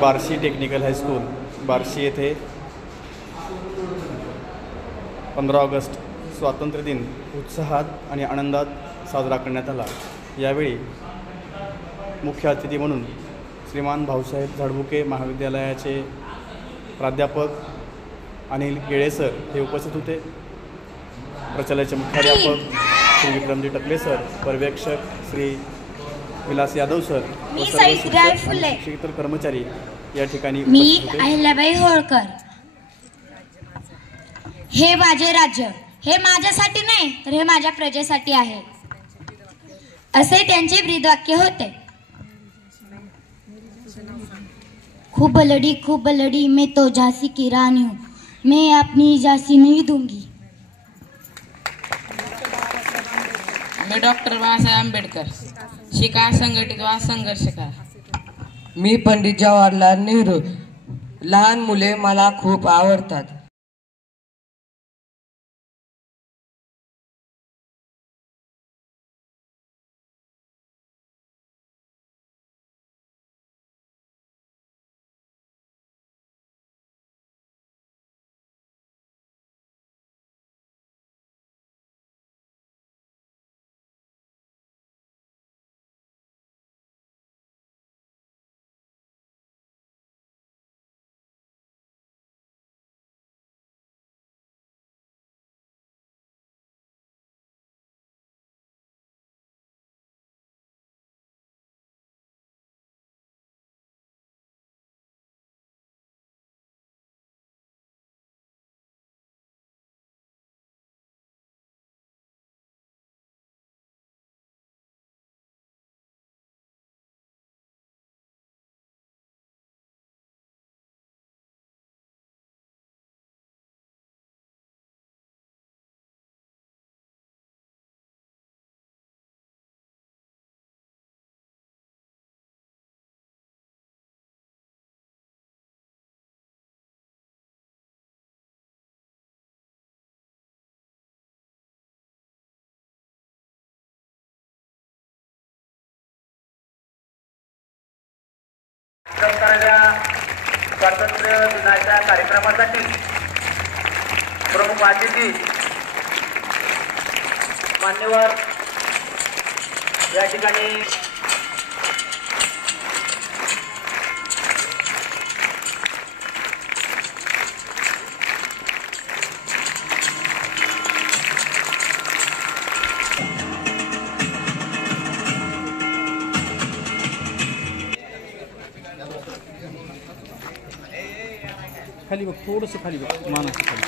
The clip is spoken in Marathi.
बार्शी टेक्निकल हायस्कूल बार्शी येथे 15 ऑगस्ट स्वातंत्र्य दिन उत्साहात आणि आनंदात साजरा करण्यात आला। यावेळी मुख्य अतिथी म्हणून श्रीमान भाऊसाहेब झाडबुके महाविद्यालयाचे प्राध्यापक अनिल गेळे सर हे उपस्थित होते। प्रचालाचे मुख्याध्यापक श्री विक्रमजी टकले सर, पर्यवेक्षक श्री विलास यादव सर व सर्व शिक्षक कर्मचारी या ठिकाणी उपस्थित होते। मी अहिल्याबाई होळकर। हे माझे राज्य हे माझ्यासाठी नाही तर हे माझ्या प्रजेसाठी आहे, असे त्यांचे ब्रीदवाक्य होते। खूब बलड़ी मैं तो झांसी की रानी हूँ, मैं अपनी झांसी नहीं दूंगी। मैं डॉक्टर बाबासाहेब आंबेडकर, शिका संघटित वा संघर्ष करा। मी पंडित जवाहरलाल नेहरू, लहान मुले मला खूप आवडतात। स्वातंत्र्य दिनाच्या कार्यक्रमासाठी प्रमुख अतिथी मान्यवर या ठिकाणी खाली बघ, थोडंसं खाली बघ, मानाचं खाली।